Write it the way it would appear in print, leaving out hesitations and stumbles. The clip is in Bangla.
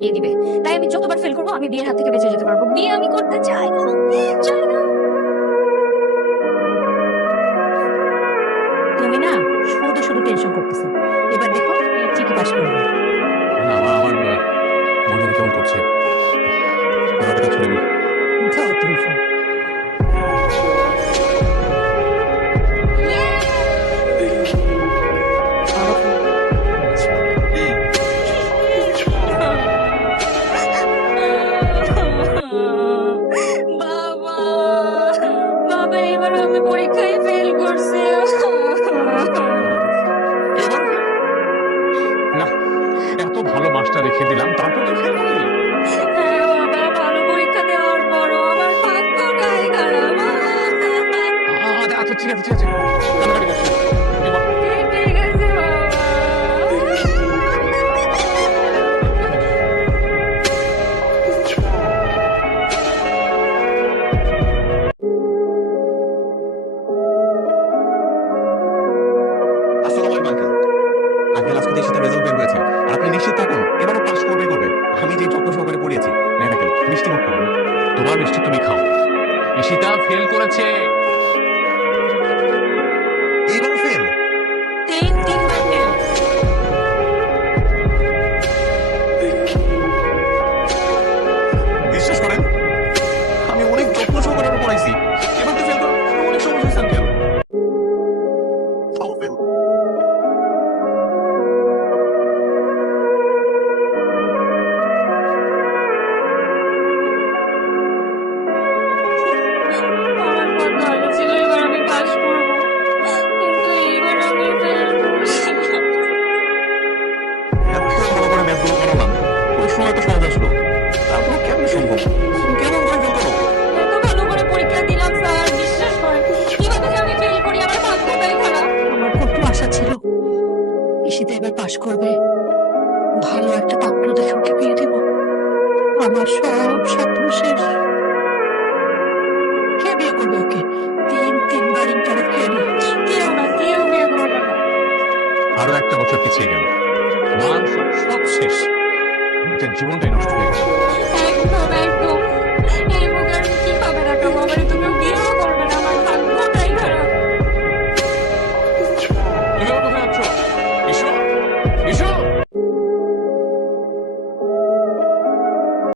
বিয়ে দিবে। তাই আমি যতবার ফেল করবো আমি বিয়ের হাত থেকে বেঁচে যেতে পারবো। বিয়ে আমি করতে চাই না, চাই না। তুমি না শুধু শুধু টেনশন করতেছো। এবার দেখো ঠিকই পাস করবে। না আমার মনটা কেমন করছে, ব্যাপারটা ছড়ে নি। দাও তুমি ফোন। বাবা, বাবা এবার আমি পরীক্ষায় ফেল করছি। এবার না, এত ভালো মাস্টার রেখে দিলাম, তারপর তুই ফেল করলি। হ্যাঁ বাবা, ভালো পরীক্ষা দেওয়ার পরও আমার ভাগ্যটাই খারাপ। আচ্ছা ঠিক আছে ঠিক আছে, কান্নাকাটি করছিস না। এবার ঠিক আছে বাবা। আসসালামু আলাইকুম আঙ্কেল। আঙ্কেল আজকে দেশে রেজাল্ট বের হয়েছে, আর আপনি নিশ্চিত থাকুন এবারও পাস করবে করবে। আমি যে যত্ন সহকারে পড়িয়েছি। নেন আঙ্কেল, মিষ্টি মুখ করুন। তোমার মিষ্টি তুমি খাও। ঈশিতা ফেল করেছে। এইবার ফেল। তিনবার ফেল। বিশ্বাস করেন, আমি অনেক যত্ন সহকারে ওকে পড়াইছি। এবার তো ফেল করো, অনেক সমস্যা হয়েছে আঙ্কেল। তাও ফেল। আমার পর ভালো ছিল, এবার আমি পাস করবো, কিন্তু এইবার আমি ফেল করছি। এত ভালো করে ম্যাথগুলো করালাম, ওই সময় তো সহজ আসলো, তারপর কেমন সম্ভব? তুমি কেমন করে ফেল করো? এত ভালো করে পরীক্ষা দিলাম স্যার, বিশ্বাস করেন কিভাবে যে আমি ফেল করি, আমার ভাগ্যটাই খারাপ। আমার কত আশা ছিল ঈশিতা এবার পাশ করবে, ভালো একটা পাত্র দেখে ওকে বিয়ে দেব। আমার সব স্বপ্ন শেষ। কে বিয়ে করবে ওকে? তিনবার ইন্টারে ফেল। কেউ না, কেউ বিয়ে করবে না। আরো একটা বছর পিছিয়ে গেল, মান সব শেষ, নিজের জীবনটাই